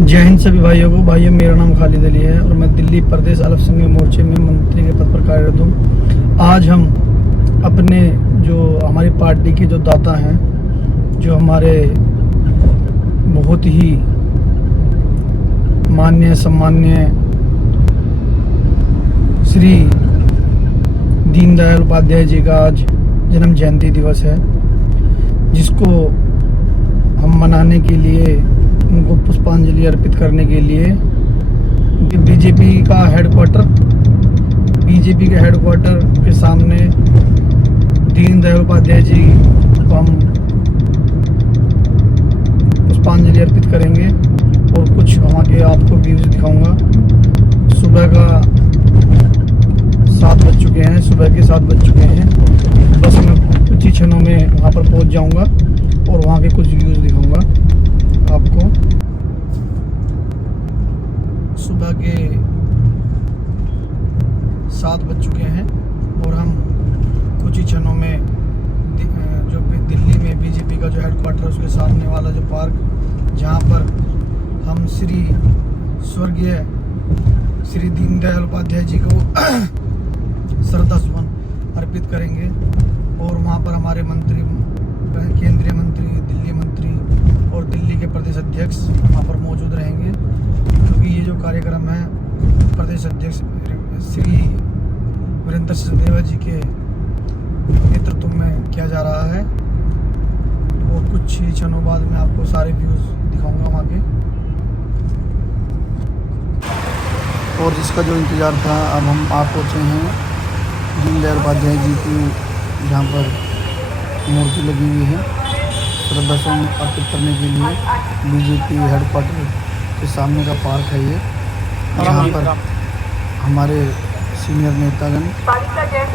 जय हिंद सभी भाइयों को। भाइयों, मेरा नाम खालिद अली है और मैं दिल्ली प्रदेश अल्पसंख्यक मोर्चे में मंत्री के पद पर कार्यरत हूँ। आज हम अपने जो हमारी पार्टी के जो दाता हैं, जो हमारे बहुत ही माननीय सम्माननीय श्री दीनदयाल उपाध्याय जी का आज जन्म जयंती दिवस है, जिसको हम मनाने के लिए, उनको पुष्पांजलि अर्पित करने के लिए बीजेपी का हेडक्वार्टर के सामने दीनदयाल उपाध्याय जी को हम पुष्पांजलि अर्पित करेंगे और कुछ वहाँ के आपको व्यूज दिखाऊंगा। सुबह के 7 बज चुके हैं। बस मैं कुछ ही क्षणों में वहाँ पर पहुँच जाऊँगा और वहाँ के कुछ व्यूज दिखाऊंगा आपको। सुबह के 7 बज चुके हैं और हम कुछ ही क्षणों में जो दिल्ली में बीजेपी का जो हेडक्वार्टर है उसके सामने वाला जो पार्क, जहाँ पर हम स्वर्गीय श्री दीनदयाल उपाध्याय जी को श्रद्धासुमन अर्पित करेंगे और वहाँ पर हमारे मंत्री, केंद्रीय मंत्री, दिल्ली मंत्री और दिल्ली के प्रदेश अध्यक्ष वहाँ पर मौजूद रहेंगे, क्योंकि ये जो कार्यक्रम है प्रदेश अध्यक्ष श्री वीरेंद्र सिंह जी के नेतृत्व में किया जा रहा है। और कुछ ही क्षणों बाद मैं आपको सारे व्यूज़ दिखाऊंगा वहाँ के। और जिसका जो इंतज़ार था, अब हम आप पहुँचे हैं दीनदयाल उपाध्याय जी की, जहाँ पर मूर्ति लगी हुई है श्रद्धासुमन अर्पित करने के लिए। बीजेपी हेडक्वार्टर के सामने का पार्क है ये, जहाँ पर हमारे सीनियर नेतागण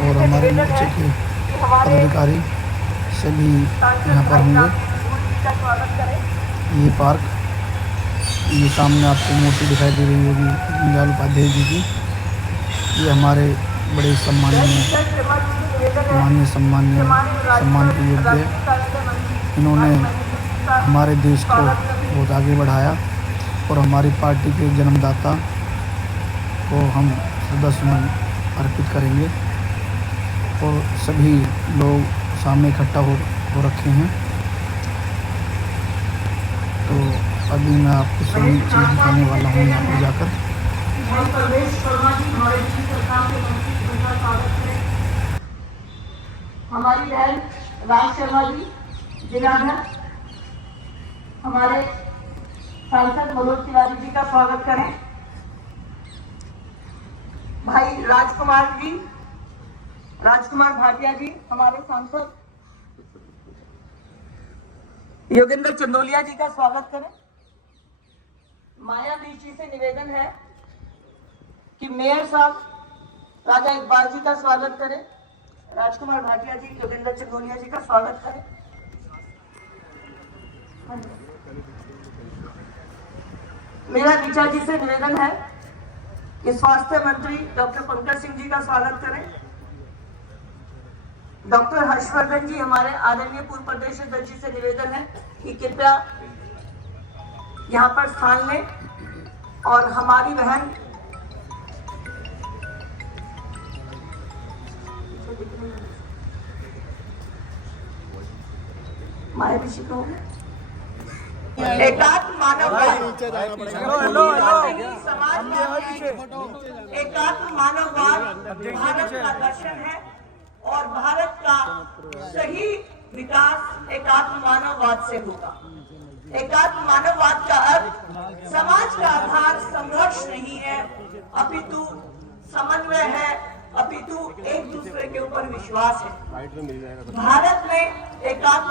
और हमारे मोर्चे के पदाधिकारी सभी यहाँ पर होंगे। ये पार्क, ये सामने आपको मूर्ति दिखाई दे रही होगी दीनदयाल उपाध्याय जी की। ये हमारे बड़े सम्मान के योग्य है। इन्होंने हमारे देश को बहुत आगे बढ़ाया और हमारी पार्टी के जन्मदाता को हम श्रद्धासुमन अर्पित करेंगे। और सभी लोग सामने इकट्ठा हो रखे हैं। तो अभी मैं आपको सभी चीज़ दिखाने वाला हूँ यहाँ पर जाकर। हमारी बहन राज शर्मा जी जिलाध्यक्ष, हमारे सांसद मनोज तिवारी जी का स्वागत करें। भाई राजकुमार भाटिया जी, हमारे सांसद योगेंद्र चंदोलिया जी का स्वागत करें। माया बीच जी से निवेदन है कि मेयर साहब राजा इकबाल जी का स्वागत करें। राजकुमार भाटिया जी, योगेंद्र चंदोलिया जी का स्वागत करें। मेरा ऋचा जी से निवेदन है कि स्वास्थ्य मंत्री डॉक्टर पंकज सिंह जी का स्वागत करें। डॉक्टर हर्षवर्धन जी, हमारे आदरणीय पूर्व प्रदेश अध्यक्ष जी से निवेदन है कि कृपया यहाँ पर स्थान लें। और हमारी बहन माया ऋषि को एकात्म मानववाद, एकात्म मानववाद भारत का दर्शन है और भारत का सही विकास एकात्म मानववाद से होगा। एकात्म मानववाद का अर्थ समाज का आधार संघर्ष नहीं है, अपितु समन्वय है, अपितु एक दूसरे के ऊपर विश्वास है। भारत में एकात्म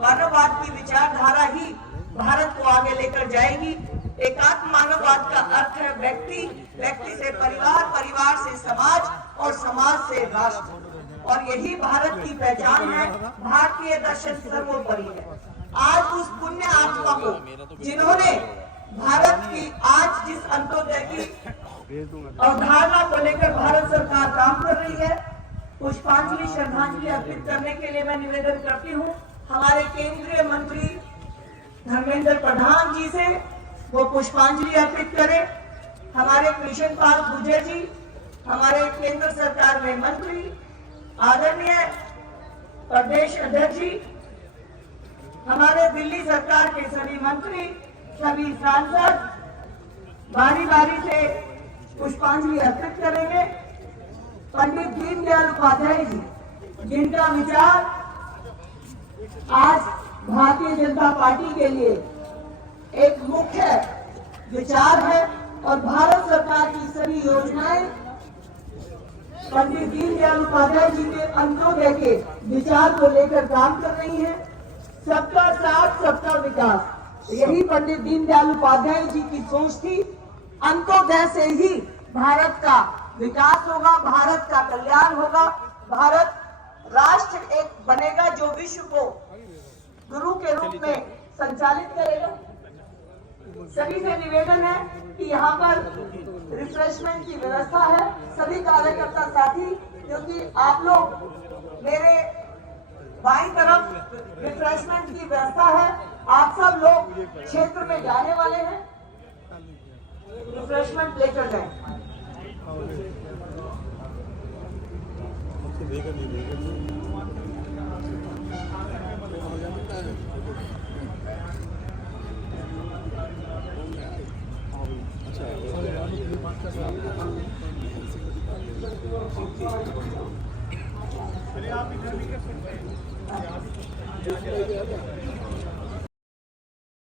मानववाद की विचारधारा ही भारत को आगे लेकर जाएगी। एकात्म मानववाद का अर्थ है व्यक्ति से परिवार, परिवार से समाज और समाज से राष्ट्र। और यही भारत की पहचान है। भारतीय दर्शन सर्वोपरि है। आज उस पुण्य आत्मा को, जिन्होंने भारत की आज जिस अंत्योदय की अवधारणा को लेकर भारत सरकार काम कर रही है, पुष्पांजलि श्रद्धांजलि अर्पित करने के लिए मैं निवेदन करती हूँ हमारे केंद्रीय मंत्री धर्मेंद्र प्रधान जी से, वो पुष्पांजलि अर्पित करें। हमारे कृष्ण पाल गुर्जर जी, हमारे केंद्र सरकार में मंत्री, आदरणीय प्रदेश अध्यक्ष जी, हमारे दिल्ली सरकार के सभी मंत्री, सभी सांसद बारी बारी से पुष्पांजलि अर्पित करेंगे। पंडित दीनदयाल उपाध्याय जी, जिनका विचार आज भारतीय जनता पार्टी के लिए एक मुख्य विचार है और भारत सरकार की सभी योजनाएं पंडित दीनदयाल उपाध्याय जी के अंत्योदय के विचार को लेकर काम कर रही है। सबका साथ सबका विकास, यही पंडित दीनदयाल उपाध्याय जी की सोच थी। अंत्योदय से ही भारत का विकास होगा, भारत का कल्याण होगा, भारत राष्ट्र एक बनेगा जो विश्व को गुरु के रूप में संचालित करेगा। सभी से निवेदन है कि यहाँ पर रिफ्रेशमेंट की व्यवस्था है। सभी कार्यकर्ता साथी, क्योंकि आप लोग मेरे बाईं तरफ रिफ्रेशमेंट की व्यवस्था है। आप सब लोग क्षेत्र में जाने वाले हैं, रिफ्रेशमेंट लेकर जाएं।